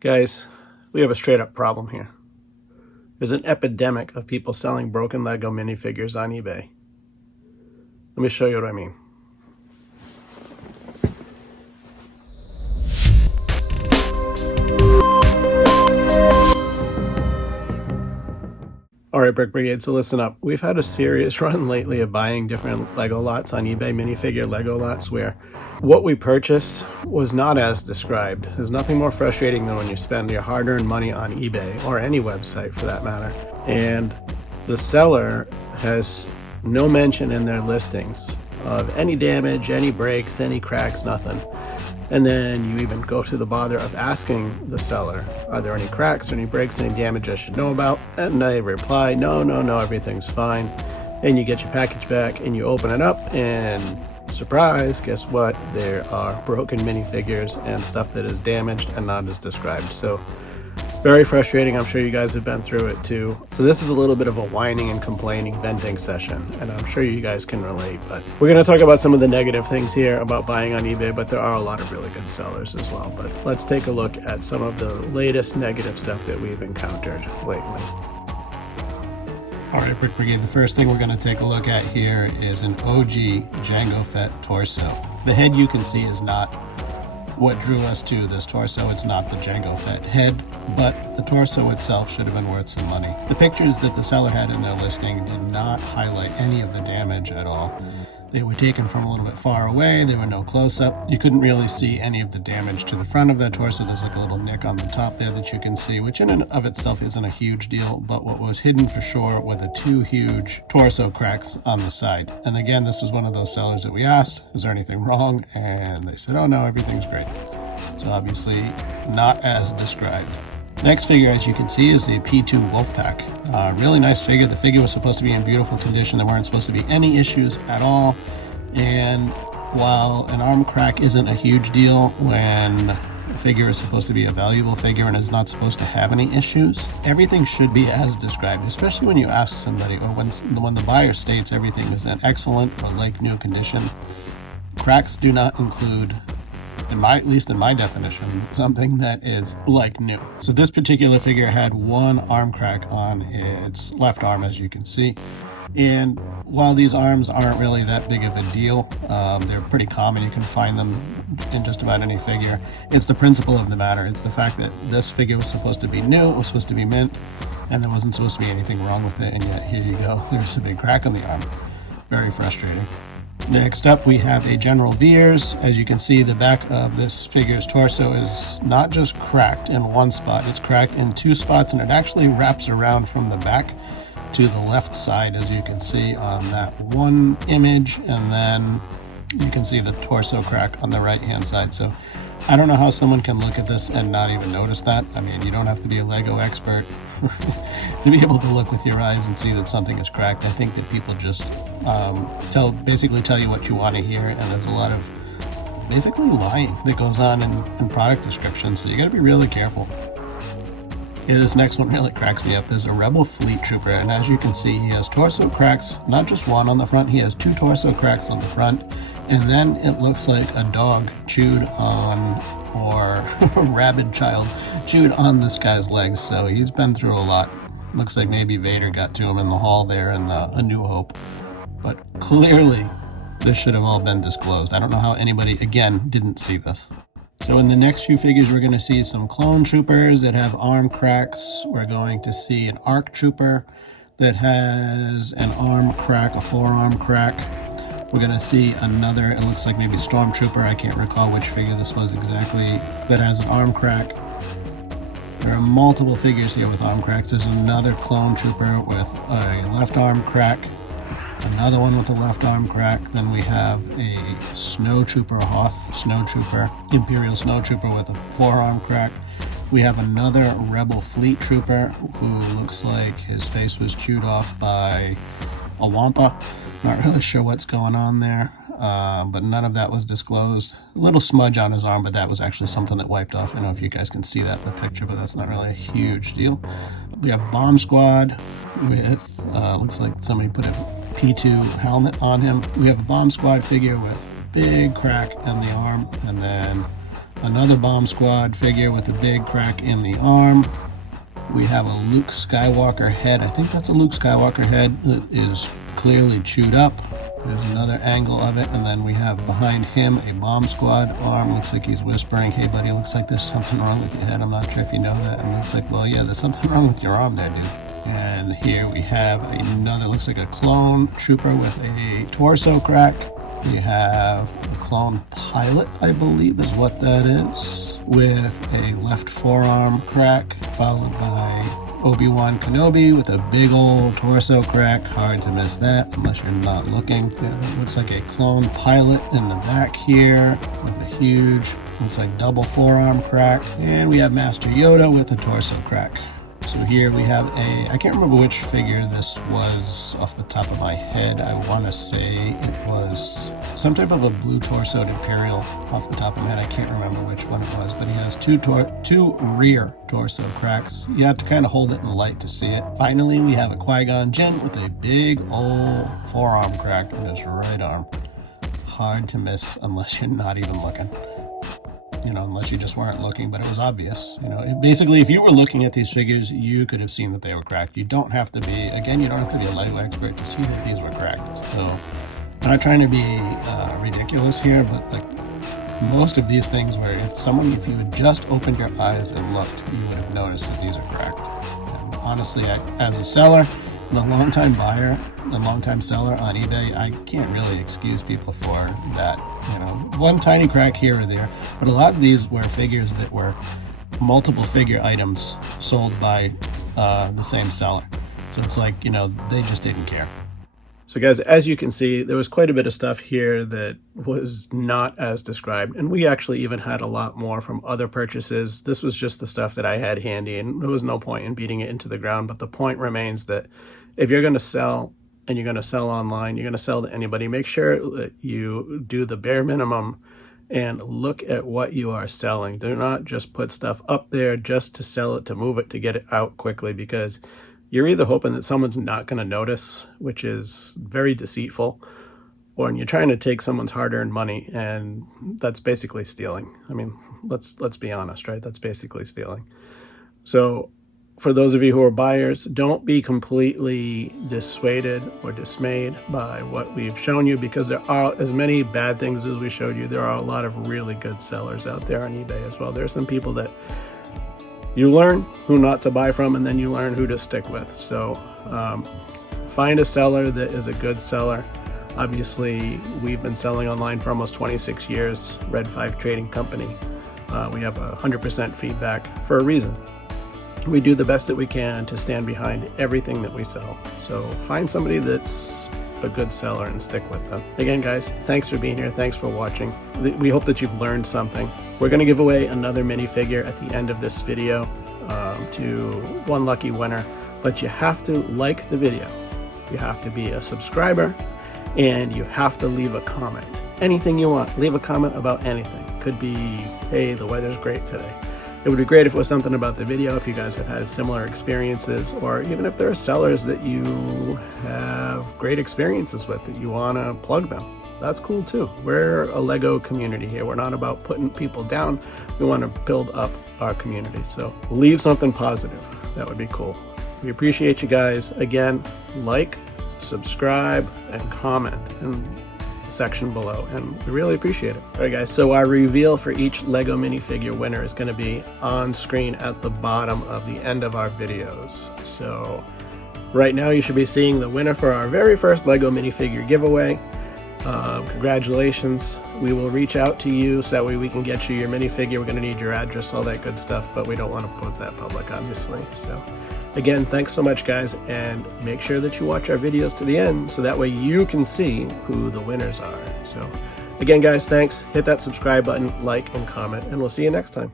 Guys, we have a straight up problem here. There's an epidemic of people selling broken Lego minifigures on eBay. Let me show you what I mean. Alright, Brick Brigade, so listen up. We've had a serious run lately of buying different Lego lots on eBay, minifigure Lego lots, where what we purchased was not as described. There's nothing more frustrating than when you spend your hard-earned money on eBay, or any website for that matter, and the seller has no mention in their listings of any damage, any breaks, any cracks, nothing. And then you even go to the bother of asking the seller, are there any cracks, or any breaks, any damage I should know about? And they reply, no, everything's fine. And you get your package back and you open it up and surprise, guess what? There are broken minifigures and stuff that is damaged and not as described. So very frustrating. I'm sure you guys have been through it too. So this is a little bit of a whining and complaining venting session, and I'm sure you guys can relate. But we're going to talk about some of the negative things here about buying on eBay, but there are a lot of really good sellers as well. But let's take a look at some of the latest negative stuff that we've encountered lately. Alright, Brick Brigade, the first thing we're going to take a look at here is an OG Jango Fett torso. The head you can see is not what drew us to this torso. It's not the Jango Fett head, but the torso itself should have been worth some money. The pictures that the seller had in their listing did not highlight any of the damage at all. They were taken from a little bit far away. There were no close-up. You couldn't really see any of the damage to the front of that torso. There's like a little nick on the top there that you can see, which in and of itself isn't a huge deal, but what was hidden for sure were the two huge torso cracks on the side. And again, this is one of those sellers that we asked, is there anything wrong? And they said, oh no, everything's great. So obviously not as described. Next figure, as you can see, is the P2 Wolfpack. Really nice figure. The figure was supposed to be in beautiful condition. There weren't supposed to be any issues at all. And while an arm crack isn't a huge deal when a figure is supposed to be a valuable figure and is not supposed to have any issues, everything should be as described, especially when you ask somebody, or when the buyer states everything is in excellent or like new condition. Cracks do not include, at least in my definition, something that is like new. So this particular figure had one arm crack on its left arm, as you can see. And while these arms aren't really that big of a deal, they're pretty common. You can find them in just about any figure. It's the principle of the matter. It's the fact that this figure was supposed to be new, it was supposed to be mint, and there wasn't supposed to be anything wrong with it. And yet here you go, there's a big crack on the arm. Very frustrating. Next up, we have a General Veers. As you can see, the back of this figure's torso is not just cracked in one spot, it's cracked in two spots, and it actually wraps around from the back to the left side, as you can see on that one image, and then you can see the torso crack on the right hand side. So I don't know how someone can look at this and not even notice that. I mean, you don't have to be a Lego expert to be able to look with your eyes and see that something is cracked. I think that people just basically tell you what you want to hear, and there's a lot of basically lying that goes on in product descriptions, so you got to be really careful. Yeah, this next one really cracks me up. There's a Rebel Fleet Trooper, and as you can see, he has torso cracks, not just one on the front, he has two torso cracks on the front, and then it looks like a dog chewed on, or a rabid child chewed on this guy's legs, so he's been through a lot. Looks like maybe Vader got to him in the hall there in A New Hope, but clearly this should have all been disclosed. I don't know how anybody, again, didn't see this. So in the next few figures, we're going to see some clone troopers that have arm cracks. We're going to see an ARC trooper that has an arm crack, a forearm crack. We're going to see another, it looks like maybe Stormtrooper, I can't recall which figure this was exactly, that has an arm crack. There are multiple figures here with arm cracks. There's another clone trooper with a left arm crack. Another one with a left arm crack. Then we have a Snowtrooper, Hoth Snowtrooper, Imperial Snowtrooper with a forearm crack. We have another Rebel Fleet Trooper who looks like his face was chewed off by a Wampa. Not really sure what's going on there, but none of that was disclosed. A little smudge on his arm, but that was actually something that wiped off. I don't know if you guys can see that in the picture, but that's not really a huge deal. We have Bomb Squad with, looks like somebody put a P2 helmet on him. We have a Bomb Squad figure with big crack in the arm, and then another Bomb Squad figure with a big crack in the arm. We have a Luke Skywalker head. I think that's a Luke Skywalker head that is clearly chewed up. There's another angle of it, and then we have behind him a Bomb Squad arm. Looks like he's whispering, "Hey buddy, looks like there's something wrong with your head. I'm not sure if you know that." And looks like, well, yeah, there's something wrong with your arm there, dude. And here we have another, looks like a clone trooper with a torso crack. We have a clone pilot, I believe is what that is, with a left forearm crack, followed by Obi-Wan Kenobi with a big old torso crack. Hard to miss that unless you're not looking. It looks like a clone pilot in the back here with a huge, looks like double forearm crack. And we have Master Yoda with a torso crack. So here we have I can't remember which figure this was off the top of my head. I want to say it was some type of a blue torsoed Imperial off the top of my head. I can't remember which one it was, but he has two rear torso cracks. You have to kind of hold it in the light to see it. Finally, we have a Qui-Gon Jinn with a big old forearm crack in his right arm. Hard to miss unless you're not even looking. You know, unless you just weren't looking, but it was obvious. You know, basically, if you were looking at these figures, you could have seen that they were cracked. You don't have to be, again, you don't have to be a LEGO expert to see that these were cracked. So, I'm not trying to be ridiculous here, but like most of these things where if you had just opened your eyes and looked, you would have noticed that these are cracked. And honestly, as a seller, and a long-time buyer and long-time seller on eBay, I can't really excuse people for that. You know, one tiny crack here or there, but a lot of these were figures that were multiple figure items sold by the same seller. So it's like, you know, they just didn't care. So guys, as you can see, there was quite a bit of stuff here that was not as described, and we actually even had a lot more from other purchases. This was just the stuff that I had handy, and there was no point in beating it into the ground, but the point remains that if you're going to sell and you're going to sell online, you're going to sell to anybody, make sure that you do the bare minimum and look at what you are selling. Do not just put stuff up there just to sell it, to move it, to get it out quickly, because you're either hoping that someone's not going to notice, which is very deceitful, or you're trying to take someone's hard-earned money, and that's basically stealing. I mean, let's be honest, right? That's basically stealing. So for those of you who are buyers, don't be completely dissuaded or dismayed by what we've shown you, because there are as many bad things as we showed you. There are a lot of really good sellers out there on eBay as well. There are some people that you learn who not to buy from, and then you learn who to stick with. So find a seller that is a good seller. Obviously, we've been selling online for almost 26 years, Red 5 Trading Company. We have 100% feedback for a reason. We do the best that we can to stand behind everything that we sell. So find somebody that's a good seller and stick with them. Again, guys, thanks for being here. Thanks for watching. We hope that you've learned something. We're going to give away another minifigure at the end of this video to one lucky winner, but you have to like the video. You have to be a subscriber, and you have to leave a comment. Anything you want, leave a comment about anything. Could be, hey, the weather's great today. It would be great if it was something about the video, if you guys have had similar experiences, or even if there are sellers that you have great experiences with that you want to plug them. That's cool too. We're a LEGO community here. We're not about putting people down. We want to build up our community. So leave something positive. That would be cool. We appreciate you guys. Again, like, subscribe, and comment in the section below, and we really appreciate it. All right, guys, so our reveal for each LEGO minifigure winner is going to be on screen at the bottom of the end of our videos. So right now you should be seeing the winner for our very first LEGO minifigure giveaway. Congratulations. We will reach out to you so that way we can get you your minifigure. We're going to need your address, all that good stuff, but we don't want to put that public, obviously. So again, thanks so much, guys, and make sure that you watch our videos to the end so that way you can see who the winners are. So again, guys, thanks. Hit that subscribe button, like, and comment, and we'll see you next time.